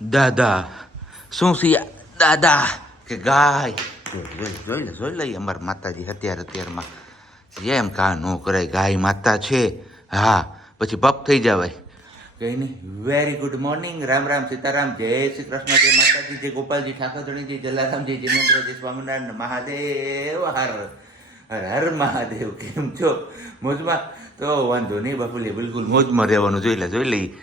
દાદા શું સિયા દાદા કે ગાય જોઈ લઈએ અમારા માતાજી અત્યારમાં જેમ કા ન કરે ગાય માતા છે હા પછી પપ થઈ જવાય કઈ નહીં very good morning Ram Ram Sitaram જય શ્રી કૃષ્ણ જય માતાજી જય ગોપાલજી ઠાકોરજીજી જલારામજી જિનેન્દ્રજી સ્વામિનારાયણ મહાદેવ હર હર મહાદેવ કેમ છો મોજમાં તો વાંધો નહીં બાપુલી બિલકુલ મોજમાં રહેવાનું જોઈ લઈએ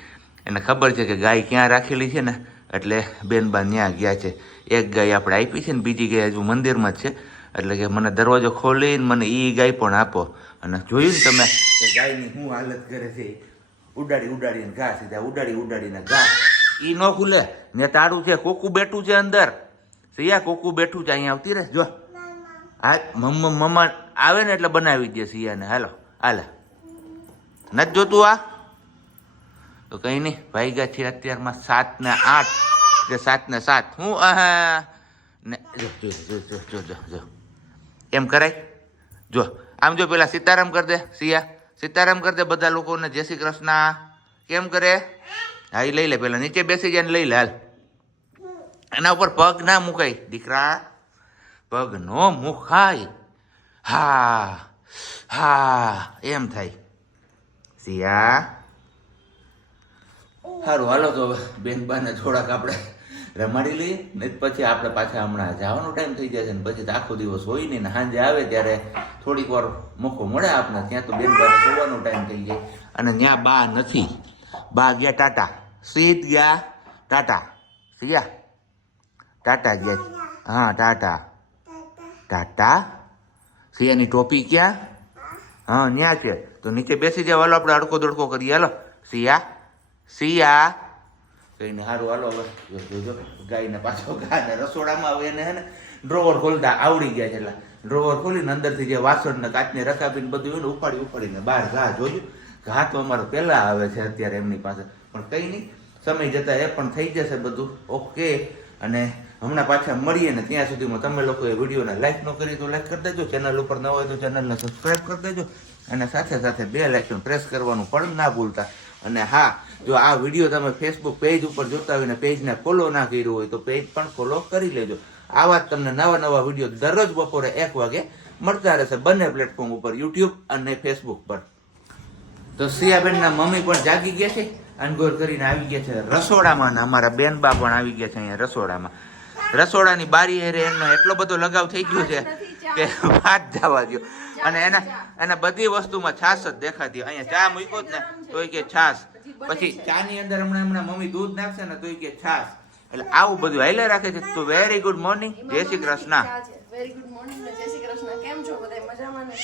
એને ખબર છે કે ગાય ક્યાં રાખેલી છે ને એટલે બેનબા ત્યાં ગયા છે એક ગાય આપણે આપી છે ને બીજી ગાય હજુ મંદિરમાં જ છે એટલે કે મને દરવાજો ખોલીને મને એ ગાય પણ આપો અને જોયું ને તમે કે ગાયની શું હાલત કરે છે ઉડાડીને ઘા સીધા ઉડાડીને ઘા એ ન ખુલે ને તારું છે કોકું બેઠું છે અંદર સિયા કોકું બેઠું છે અહીંયા આવતી રે જો હા મમ્મા આવે ને એટલે બનાવી દે સિયાને હાલે નથી જોતું આ તો કઈ નહીં ભાઈ છે અત્યારમાં 7 ને 8 કે 7 ને 7 હું ને જો એમ કરાય જો આમ જો પેલા સીતારામ કર દે સિયા સીતારામ કર દે બધા લોકોને જય શ્રી કૃષ્ણ કેમ કરે હા એ લઈ લે પેલા નીચે બેસી જાય ને લઈ લે હાલ એના ઉપર પગ ના મુકાય દીકરા પગ નો મુકાય હા એમ થાય સિયા સારું હાલો તો બેનબાને થોડાક આપણે રમાડી લઈએ ને પછી આપણે પાછા હમણાં જવાનો ટાઈમ થઈ જશે ને પછી આખો દિવસ હોય નહીં ને સાંજે આવે ત્યારે થોડીક વાર મોકો મળે આપણે ત્યાં તો બેનબાને સુવાનો ટાઈમ થઈ જાય અને ત્યાં બા નથી બા ગયા ટાટા સીધ ગયા ટાટા સીધા ટાટા ગયા હા ટાટા સિયાની ટોપી ક્યાં હા ત્યાં છે તો નીચે બેસી જાવ હાલો આપણે અડકો દડકો કરીએ હાલો સિયા કઈને સારું હાલો હવે જોજો ગાયને પાછો ગાને રસોડામાં આવે એને હે ને ડ્રોવર ખોલતા આવડી ગયા છે એટલે ડ્રોવર ખોલીને અંદરથી જે વાસણ ને કાચને રકાબીને બધું એને ઉપાડીને બહાર ઘા જોજો ઘા તો અમારો પહેલા આવે છે અત્યારે એમની પાસે પણ કઈ નહીં સમય જતા એ પણ થઈ જશે બધું ઓકે અને હમણાં પાછા મળીએ ને ત્યાં સુધીમાં તમે લોકોએ વિડીયોને લાઈક ન કરી તો લાઈક કરી દેજો ચેનલ ઉપર ન હોય તો ચેનલને સબસ્ક્રાઈબ કરી દેજો અને સાથે બેલ આઇકન પ્રેસ કરવાનું પણ ના ભૂલતા અને હા જો આ વિડીયો તમે ફેસબુક પેજ ઉપર જોતા હોય ને પેજને ફોલો ના કર્યું હોય તો પેજ પણ ફોલો કરી લેજો આવા જ તમને નવા વિડીયો દરરોજ બપોરે 1 વાગે મળતા રહેશે બંને પ્લેટફોર્મ ઉપર યુટ્યુબ અને ફેસબુક પર તો સિયાબેનના મમ્મી પણ જાગી ગયા છે અનગોર કરીને આવી ગયા છે રસોડામાં ને અમારા બેનબા પણ આવી ગયા છે અહીંયા રસોડાની બારી હેરે એનો એટલો બધો લગાવ થઈ ગયો છે કે વાત જવા દો અને એના બધી વસ્તુમાં છાશ જ દેખાતી અહીંયા ચા મૂક્યો જ ને તોય કે છાશ પછી ચા ની અંદર હમણાં મમ્મી દૂધ નાખશે ને તોય કે છાશ એટલે આવું બધું હાઈલે રાખે છે તો વેરી ગુડ મોર્નિંગ જય Shri Krishna very good morning ને જય શ્રી કૃષ્ણ કેમ છો બધા મજામાં ને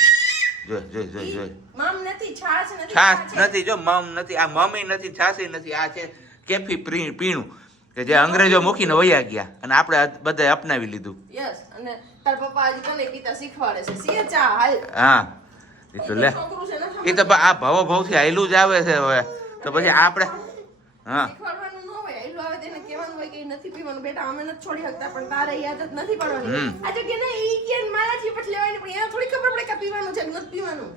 જોઈ મમ નથી છાશ નથી જો મમ નથી આ મમ્મી નથી છાશી નથી આ છે કેફી પીણું કે જે અંગ્રેજો મૂકીને વયા ગયા અને આપણે બધાએ અપનાવી લીધું યસ અને તાર પપ્પા આજે કલે પીતા શીખવાડે છે સિયા ચા હાલ હા એ તો લે એ તો આ ભાવથી આયલું જ આવે છે હવે તો પછી આપણે હા શીખવાડવાનું ન હોય આયલું આવે તેને કહેવાનું હોય કે નથી પીવાનું બેટા અમે નથી છોડી શકતા પણ તારે યાદ જ નથી પડવાની આજે કે ના ઈ કે મારાથી પટ લેવાની પણ એને થોડી ખબર પડે કે પીવાનું છે નથી પીવાનું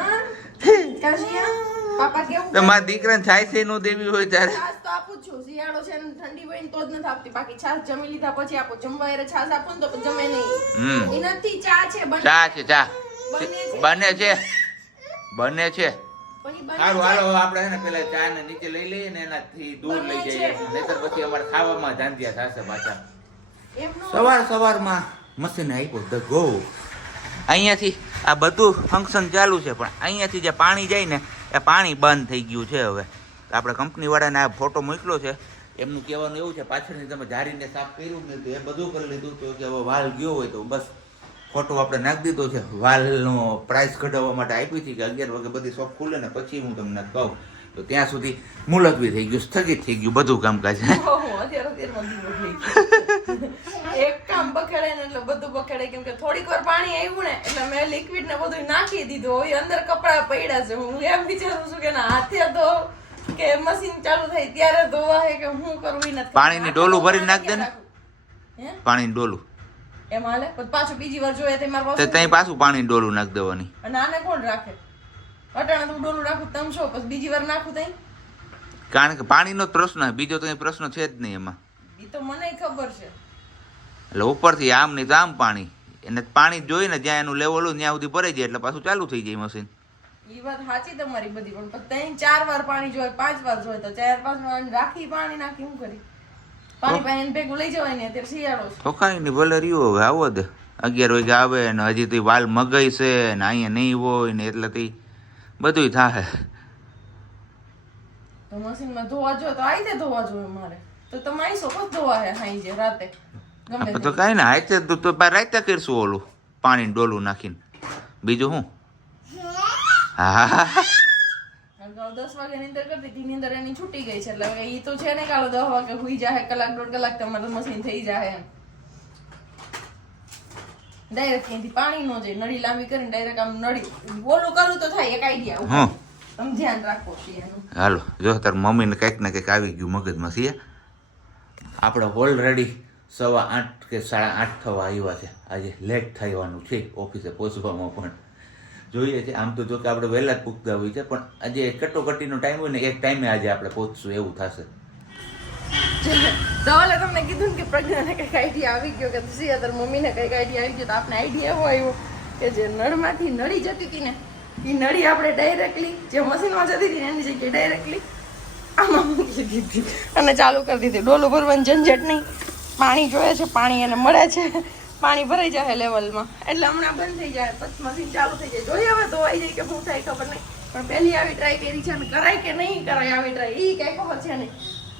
હા કાશિયા પાપા કેવું તો મારા દીકરાને છાય છે નો દેવી હોય ત્યારે છાસ તો આપું છું શિયાળો છે ને ઠંડી હોય ને તો જ નથી આપતી બાકી છાસ જમી લીધા પછી આપો જમવા એરે છાસ આપો ને તો જમે નહીં એનાથી ચા છે બને છે સારું હાલો આપણે ને પેલા ચા ને નીચે લઈ લઈએ ને એનાથી દૂર લઈ જઈએ નહીતર પછી અમારે ખાવામાં ધાંધિયા થશે પાછા સવારમાં મશીન આપ્યો ધ ગો અહીંયાથી આ બધું ફંક્શન ચાલુ છે પણ અહીંયાથી જે પાણી જાય ને એ પાણી બંધ થઈ ગયું છે હવે આપણે કંપનીવાળાને આ ફોટો મોકલ્યો છે એમનું કહેવાનું એવું છે પાછળની તમે ઝાડીને સાફ કર્યું ને તો એ બધું કરી લીધું તો કે હવે વાલ ગયો હોય તો બસ ફોટો આપણે નાખી દીધો છે વાલનો પ્રાઇસ કઢાવવા માટે આપી હતી કે 11 વાગે બધી શોપ ખુલે ને પછી હું તમને કહું તો ત્યાં સુધી મુલતવી થઈ ગયું સ્થગિત થઈ ગયું બધું કામકાજ એક કામ બખેડે ને એટલે બધું બખેડે કેમ કે થોડીક વાર પાણી આવ્યું ને એટલે મેં લિક્વિડ ને બધું નાખી દીધું હવે અંદર કપડા પડ્યા છે હું એમ વિચારું છું કે ના હાથે તો કે મશીન ચાલુ થાય ત્યારે ધોવા હે કે હું કરવી નથી પાણીની ડોલું ભરી નાખ દે ને પાણીની ડોલું એમ હાલે પણ પાછું બીજી વાર જોઈએ તે માર તે તઈ પાછું પાણીની ડોલું નાખ દેવાની અને આને કોણ રાખે અટાણે તું ડોલું રાખું તમ છો પછી બીજી વાર નાખું તઈ કારણ કે પાણીનો જ પ્રશ્ન છે, બીજો તો કંઈ પ્રશ્ન છે જ નહીં એમાં. એ તો મને ખબર છે. એટલે ઉપરથી આમ નહીં તો આમ પાણી, એને પાણી જોઈ ને જ્યાં એનું લેવલ હોય ત્યાં સુધી ભરાઈ જાય એટલે પાછું ચાલુ થઈ જાય મશીન. એ વાત સાચી તમારી બધી, પણ 3-4 વાર પાણી જોઈએ, 5 વાર જોઈએ, તો 4-5 વાર રાખી પાણી નાખી શું કરી? પાણી પાણી ભેગું લઈ જવાય ને, અત્યારે શિયાળો છે. તો કાંઈ નહીં, ભલે રહ્યું હવે આવો દે. 11 વાગે આવે ને હજી તો વાલ મગાઈ છે ને અહીંયા નહીં હોય ને એટલે તો બધું થાય. તો મશીનમાં ધોવા જોઈએ તો આવી જાય ધોવા જોઈએ મારે, તો તમે આવીશો કદ ધોવા હે હાઈ રાતે ગમે આપણે તે. તો કાંઈ ને હાથે તો રાતે કરશું ઓલું પાણી ડોલું નાખીને, બીજું શું. હા અગાઉ 10 વાગે નીંદર કરતી હતી, નીંદર એની છૂટી ગઈ છે એટલે હવે ઈ તો છે ને કાલો 10 વાગે હુઈ જાય, કલાક 1.5 કલાક તમારે મશીન થઈ જાય એમ. ડાયરેક્ટ ક્યાંથી પાણી નો જાય, નળી લાંબી કરીને ડાયરેક્ટ આમ નળી ઓલું કરું તો થાય. એક આઈડિયા તમે ધ્યાન રાખો એનું. હાલો જો તાર મમ્મીને કંઈક ને કંઈક આવી ગયું મગજમાં છે. આપણે ઓલરેડી 8:15 કે 8:30 થવા આવ્યા છે. આજે લેટ થવાનું છે ઓફિસે પહોંચવામાં, પણ જોઈએ છે આમ તો જો કે આપણે વહેલા જ પૂગતા હોય છે, પણ આજે કટોકટીનો ટાઈમ હોય ને એક ટાઈમે આજે આપણે પહોંચશું એવું થશે. તો ઓલે તમને કીધું ને કે પ્રજ્ઞાને કંઈક આઈડિયા આવી ગયો, કે સિયા તાર મમ્મીને કંઈક આઈડિયા આવી ગયો, તો આપણે આઈડિયા એવો આવ્યો કે જે નળમાંથી નળી જતી હતી ને એ નળી આપણે ડાયરેક્ટલી જે મશીનમાં જતી હતી એની જગ્યાએ ડાયરેક્ટલી આમાં મૂકી દીધી અને ચાલુ કરી દીધી. ડોલું ભરવાની ઝંઝટ નહીં, પાણી જોઈએ છે, પાણી એને મળે છે, પાણી ભરાઈ જાય લેવલમાં એટલે હમણાં બંધ થઈ જાય, પછી મશીન ચાલુ થઈ જાય. જોઈએ હવે ધોવાઈ જાય કે શું થાય ખબર નહીં, પણ પહેલી આવી ટ્રાય કરી છે, કરાય કે નહીં કરાય આવી ટ્રાય એ કઈ ખબર છે નહીં.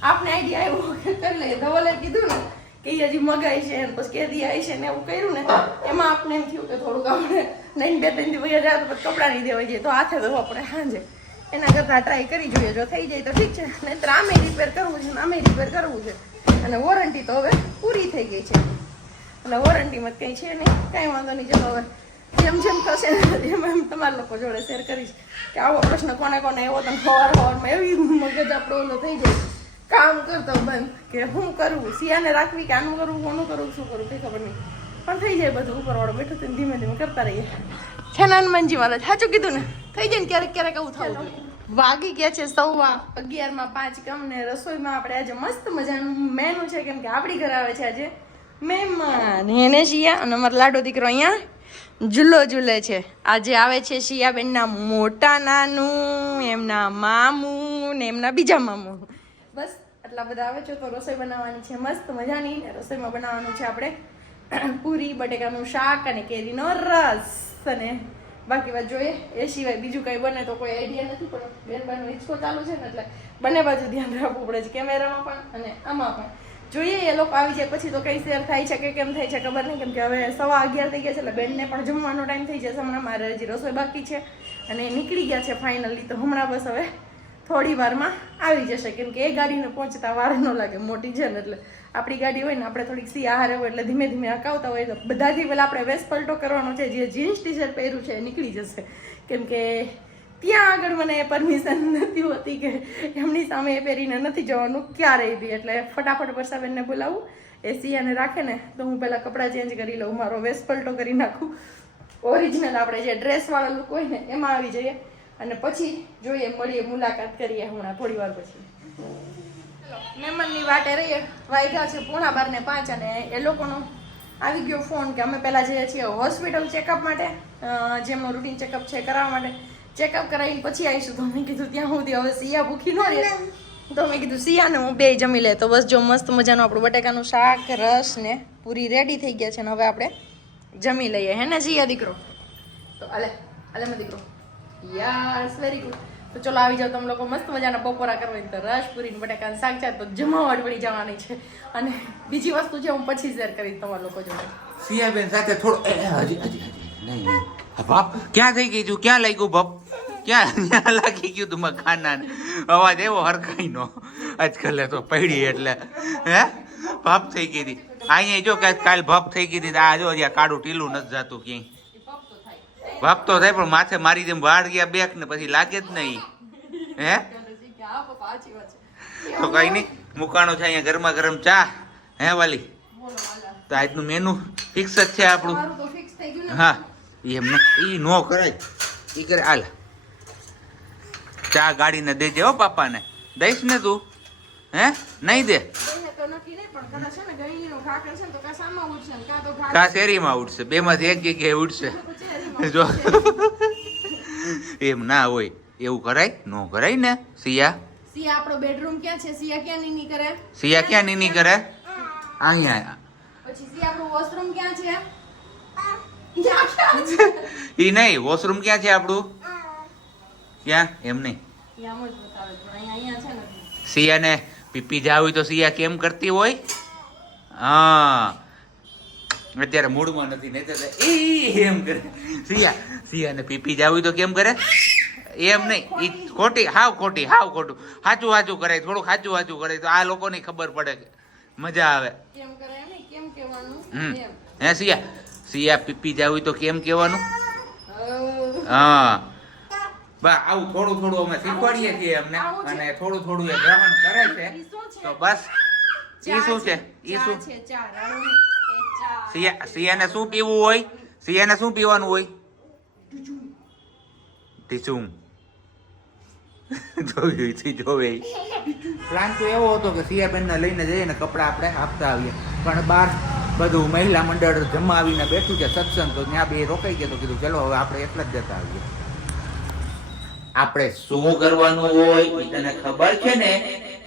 આપણે આઈડિયા આવ્યો કે કરી લઈએ. ધવલે કીધું ને કે એ હજી મગાઈ છે પછી કેદી આવી છે ને એવું કર્યું ને એમાં આપણે એમ થયું કે થોડુંક આપણે લઈને 2-3 દિવસ જાય તો પછી કપડાં નહીં દેવાઈ જાય, તો હાથે ધોવા પડે સાંજે. એના કરતાં ટ્રાય કરી જોઈએ, જો થઈ જાય તો ઠીક છે, નહીં તો આમે રિપેર કરવું છે ને આમે રિપેર કરવું છે. અને વોરંટી તો હવે પૂરી થઈ ગઈ છે એટલે વોરંટીમાં કંઈ છે નહીં, કાંઈ વાંધો નહીં. ચલો હવે જેમ જેમ થશે ને એમ એમ તમારા લોકો જોડે શેર કરીશ કે આવો પ્રશ્ન કોને કોને એવો તમે સવારમાં એવી મગજ આપણો ઓલો થઈ જાય કામ કરતો બંધ કે શું કરવું, સિયાને રાખવી કે આનું કરવું, કોનું કરવું, શું કરવું કંઈ ખબર નહીં, પણ થઈ જાય બધું. ઉપરવાળો બેઠું તો ધીમે ધીમે કરતા રહીએ છે ને. હનુમાનજી મહારાજ સાચું કીધું ને, થઈ જાય ને ક્યારેક ક્યારેક આવું થવું જોઈએ. વાગી ગયા છે 11:15 કમ ને રસોઈમાં આપણે આજે મસ્ત મજાનું મેનુ છે, કેમ કે આપણી ઘરે આવે છે આજે મહેમાન. એને શિયા અને અમારો લાડો દીકરો અહીંયા ઝૂલો ઝૂલે છે. આજે આવે છે શિયાબેનના મોટા નાનું, એમના મામું ને એમના બીજા મામું, બસ આટલા બધા આવે છે. તો રસોઈ બનાવવાની છે મસ્ત મજાની. રસોઈમાં બનાવવાનું છે આપણે પૂરી, બટેકાનું શાક અને કેરીનો રસ, અને બાકી વાત જોઈએ એ સિવાય બીજું કંઈ બને તો કોઈ આઈડિયા નથી, પણ બેનબાનું હિંચકો ચાલુ છે ને એટલે બંને બાજુ ધ્યાન રાખવું પડે છે, કેમેરામાં પણ અને આમાં પણ. જોઈએ એ લોકો આવી જાય પછી તો કઈ શેર થાય છે કે કેમ થાય છે ખબર નહીં, કેમ કે હવે 11:15 થઈ ગયા છે એટલે બેનને પણ જમવાનો ટાઈમ થઈ જશે. હમણાં મારે હજી રસોઈ બાકી છે અને નીકળી ગયા છે ફાઇનલી, તો હમણાં બસ હવે થોડી વારમાં આવી જશે, કેમ કે એ ગાડીને પહોંચતા વાર ન લાગે, મોટી છે ને એટલે. આપણી ગાડી હોય ને આપણે થોડીક સી આહારે હોય એટલે ધીમે ધીમે હકાવતા હોય તો બધાથી પહેલાં આપણે વેસ પલટો કરવાનો છે. જે જીન્સ ટી શર્ટ પહેર્યું છે એ નીકળી જશે, કેમ કે ત્યાં આગળ મને પરમિશન નથી હોતી કે એમની સામે એ પહેરીને નથી જવાનું ક્યારેય બી, એટલે ફટાફટ વર્ષાબેનને બોલાવું, એ સિયાને રાખે ને તો હું પહેલાં કપડાં ચેન્જ કરી લઉં, મારો વેસ પલટો કરી નાખું, ઓરિજિનલ આપણે જે ડ્રેસવાળા લુક હોય ને એમાં આવી જઈએ, અને પછી જોઈએ મળીએ, મુલાકાત કરીએ હમણાં થોડી વાર પછી. મહેમાનની વાટે રહીએ, વાગ્યા છે 11:45 અને એ લોકોનો આવી ગયો ફોન કે અમે પહેલાં જઈએ છીએ હોસ્પિટલ ચેકઅપ માટે, જેમનો રૂટીન ચેકઅપ છે કરાવવા માટે. ચેકઅપ કરાવીને પછી આવીશું, તો મેં કીધું ત્યાં સુધી હવે સિયા ભૂખી ન રહે, તો મેં કીધું સિયાને હું બે જમી લે. તો બસ જો મસ્ત મજાનું આપણું બટેકાનું શાક, રસ ને પૂરી રેડી થઈ ગયા છે ને હવે આપણે જમી લઈએ, હે ને સિયા દીકરો? તો અલે મેં દીકરો, યસ વેરી ગુડ. તો ચલો આવી જાઓ તમે લોકો, મસ્ત મજાના બપોરા કરવાની, તો રસ પૂરી બટેકાનું શાક છે તો જમાવટ પડી જવાની છે. અને બીજી વસ્તુ છે હું પછી શેર કરીશ તમારા લોકો જોડે. સિયાબેન સાથે થોડો હજી નહીં બાપ ક્યાં થઈ ગઈ તું, ક્યાં લાગ્યું બાપ, ક્યાં લાગી ગયું તું ખાના ને અવાજ એવો હરખાઈ નો આજકાલ તો પડી એટલે હે ભાપ થઈ ગઈ હતી. અહીંયા જો કાલ ભાપ થઈ ગઈ હતી, આ જો કાળું ટીલું નથી જતું ક્યાંય, ભાપ તો થાય પણ માથે મારી જેમ વાળ ગયા બેક ને પછી લાગે જ નહીં. હે તો કઈ નહીં, મુકાણું છે અહીંયા ગરમા ગરમ ચા. હે વાલી, તો આજનું મેનુ ફિક્સ જ છે આપણું. હા એમ ઈ નો કરાય, ઈ કરે હાલ ચા ગાડીને દેજે હો પાપાને, દઈશ ને તું હે નહીં દે બંને તો નક્કી નહીં પણ કદાચ છે ને ગઈણીનો ઠાકર છે ને તો કાં સામા ઉઠશે ને કાં તો કા શેરીમાં ઉઠશે બે માંથી એક જગ્યાએ ઉઠશે ચેરીમાં જો ઉઠશે. એમ ના હોય એવું કરાય નો કરાય ને સિયા સિયા આપણો બેડરૂમ ક્યાં છે? સિયા ક્યાં નીની કરે? સિયા ક્યાં નીની કરે અહીંયા પછી સિયા આપણું વોશરૂમ ક્યાં છે? ત્યાં ક્યાં છે? ઈ નહીં વોશરૂમ ક્યાં છે આપણું ક્યાં એમ નહીં ત્યાં આમ જ બતાવે પણ અહીંયા છે ને સિયાને પીપી જાવ હોય તો સિયા કેમ કરતી હોય હા અત્યારે મૂડમાં નથી નહીં તો એમ કરે સિયાને પીપી જાવ હોય તો કેમ કરે એમ નહીં ઈ ખોટી હાવ ખોટું સાચું કરે થોડું સાચું કરે તો આ લોકોને ખબર પડે કે મજા આવે કેમ કરે એમ નહીં, કેમ કહેવાનું એમ. હે સિયા પીપી જાવ હોય તો કેમ કહેવાનું અ, હા બસ આવું થોડું અમે શીખવાડીએ છીએ એમને અને થોડું એ ગ્રહણ કરે છે ઈ શું છે? તો બસ ઈ શું છે ઈ ચા શું છે, ચા. રાણુની એ ચા. સિયાને શું પીવું હોય સિયાને શું પીવાનું હોય ટીચું જોવે પ્લાન તો એવો હતો કે સિયાબેનને લઈને જઈએ ને કપડાં આપણે આપતા આવીએ પણ બહાર બધું મહિલા મંડળ જમા આવીને બેઠું છે સત્સંગ તો ત્યાં બે રોકાઈ ગયા તો કીધું ચલો હવે આપણે એટલા જ જતા આવીએ આપણે શું કરવાનું હોય એ તને ખબર છે ને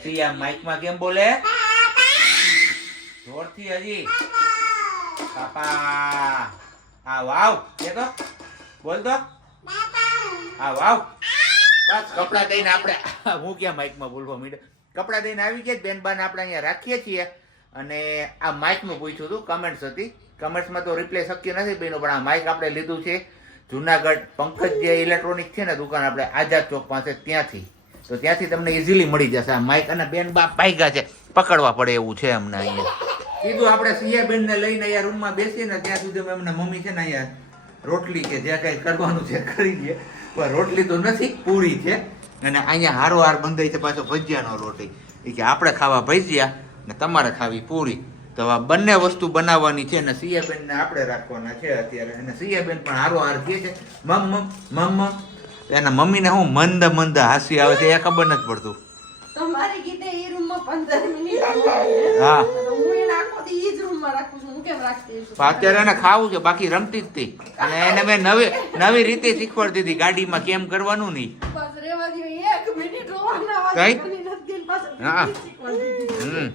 સિયા માઈકમાં કેમ બોલે જોરથી હજી પાપા આવ કે તો બોલ તો આવ બસ કપડા દઈને આપણે હું ક્યાં માઈકમાં બોલવા માંડ્યો કપડા દઈને આવી ગયા બેન બાને આપણે અહીંયા રાખીએ છીએ અને આ માઇકનું પૂછ્યું હતું કમેન્ટ્સ હતી કમેન્ટ્સમાં તો રિપ્લાય શક્ય નથી બેનો પણ આ માઇક આપણે લીધું છે જુનાગઢ પંકજ જે ઇલેક્ટ્રોનિક છે ને દુકાન આપણે આઝાદ ચોક પાસે ત્યાંથી તો ત્યાંથી તમને ઇઝીલી મળી જશે આ માઇક અને બેન બા પાયગા છે પકડવા પડે એવું છે અમને અહીંયા કીધું આપણે સિયાબેનને લઈને અહીંયા રૂમમાં બેસીએ ને ત્યાં સુધી એમના મમ્મી છે ને અહીંયા રોટલી કે જે કંઈ કરવાનું છે કરી દે પણ રોટલી તો નથી પૂરી છે અને અહીંયા હારો હાર બંધાઈ છે પાછો ભજીયાનો રોટી એ કે આપણે ખાવા ભજીયા ને તમારે ખાવી પૂરી તો આ બંને વસ્તુ બનાવવાની છે ને સિયાબેનને આપણે રાખવાના છે અત્યારે અને સિયાબેન પણ હારો હાર કહે છે મમ એના મમ્મીને હું મંદ હાસી આવે છે એ ખબર નથી પડતું તમારી ગીતે ઈ રૂમમાં 15 મિનિટ હા હું એને આખો દી ઈ જ રૂમમાં રાખું છું. હું કેમ રાખતી છું? અત્યારે એને ખાવું છે બાકી રમતી જ હતી અને એને મેં નવી રીતે શીખવાડી દીધી ગાડીમાં કેમ કરવાનું નહીં બસ રેવા દ્યો, 1 મિનિટ રોવાના વાત કઈ? કરી નથી ને પાછું હા. બીજી શીખવાડી દીધી.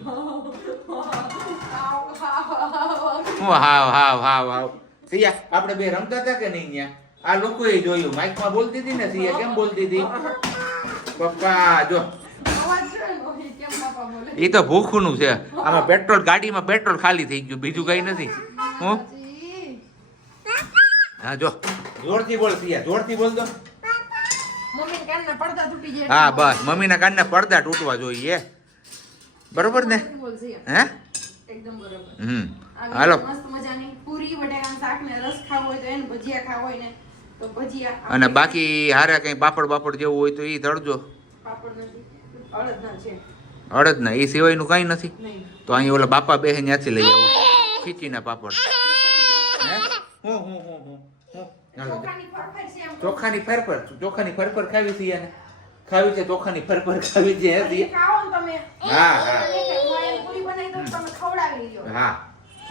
હું હાવ સિયા આપણે બે રમતા હતા કે નહીં ત્યાં આ લોકોએ જોયું માઇકમાં બોલતી હતી ને સિયા કેમ બોલતી હતી પપ્પા જો અવાજ છે ને, ઓય કેમ બાપા બોલે? એ તો ભૂખનું છે આમાં ગાડીમાં પેટ્રોલ ખાલી થઈ ગયું બીજું કઈ નથી હું જી. હા જો જોરથી બોલ સિયા જોરથી બોલ તો મમ્મીને કાનના પડદા તૂટી જાય હા બસ મમ્મીના કાનના પડદા તૂટવા જોઈએ બરોબર ને બોલ છે. હે એકદમ બરોબર. હાલો મસ્ત મજાની પૂરી બટાકાનું શાક ને રસ ખાવો હોય તો એને ભજીયા ખાવા હોય ને તો ભજીયા અને બાકી હારે કઈ પાપડ જેવું હોય તો એ તળજો પાપડ નથી અડદના છે અડદ ના એ સિવાયનું કઈ નથી નહીં તો અહીં ઓલા બાપા બે ત્યાંથી લઈ આવું ખીચીના પાપડ હે હું હાલો. ચોખાની ફરફર છે એમ ચોખાની ફરફર ખાવી છે એને ખાવી છે ચોખાની ફરફર ખાવી છે હે પછી ખાઓ ને તમે હા. હું એને પૂરી બનાવી દઉં તમે ખવડાવી લ્યો હા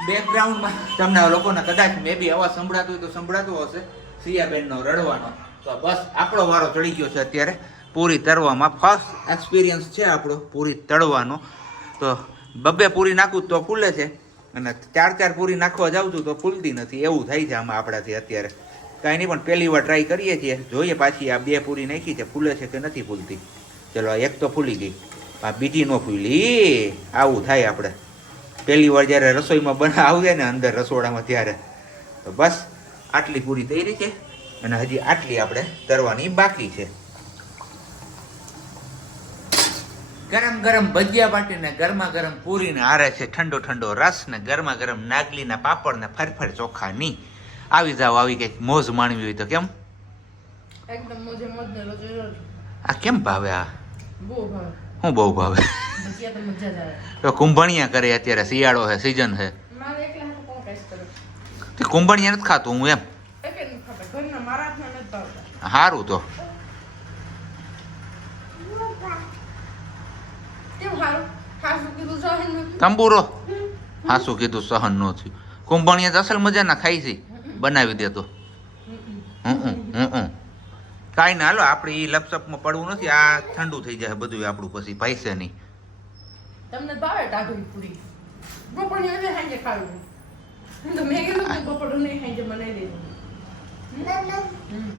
બેકગ્રાઉન્ડમાં તમને લોકોને કદાચ મે બી અવાજ સંભળાતો હોય તો સંભળાતો હશે સિયાબેનનો રડવાનો તો બસ આપણો વારો ચડી ગયો છે અત્યારે પૂરી તળવામાં ફર્સ્ટ એક્સપિરિયન્સ છે આપણો પૂરી તળવાનો તો બબ્બે પૂરી નાખું તો ફૂલે છે અને 4 પૂરી નાખવા જાઉં છું તો ફૂલતી નથી એવું થાય છે આમાં આપણાથી અત્યારે કાંઈ નહીં પણ પહેલી વાર ટ્રાય કરીએ છીએ જોઈએ પાછી આ 2 પૂરી નાખી છે ફૂલે છે કે નથી ફૂલતી ચલો એક તો ફૂલી ગઈ આ બીજી ન ફૂલી આવું થાય આપણે પહેલી વાર જ્યારે રસોઈમાં આવે ને અંદર રસોડામાં ત્યારે તો બસ આટલી પૂરી તૈયારી છે અને હજી આટલી આપણે તરવાની બાકી છે ગરમ ભજીયા પાટીને ગરમા ગરમ પૂરીને હારે છે ઠંડો રસ ને ગરમા ગરમ નાગલીના પાપડ ને ફરફર ચોખાની આવી જાવ આવી કંઈક મોજ માણવી હોય તો કેમ એકદમ મોજે મોજ ને રોજે રોજ આ કેમ ભાવે આ બહુ ભાવે હું બહુ ભાવે ભજીયા તો મજા જ આવે તો કુંભણિયા કરે અત્યારે શિયાળો છે સીઝન છે મારે એકલા હાથે કોણ કાંઈ કરે તે કુંભણિયા નથી ખાતું હું એમ એકે નથી ખાતા ઘરના મારા હાથના નથી ભાવતા સારું તો કેમ હારું હાસું કીધું સહન નથી. તંબુરો હા શું કીધું સહન ન થયું કુંભણિયા તો અસલ મજાના ખાઈ છે બનાવી દે તો કાંઈ ના હાલો આપણે એ લપસપમાં પડવું નથી આ ઠંડુ થઈ જાય બધું આપણું પછી ભાઈશે નહીં તમને ભાવે ટાઢું પૂરી બપોરની હવે હાંજે ખાવું તો મેં કીધું કે બપોર નહીં હાંજે બનાવી દેવું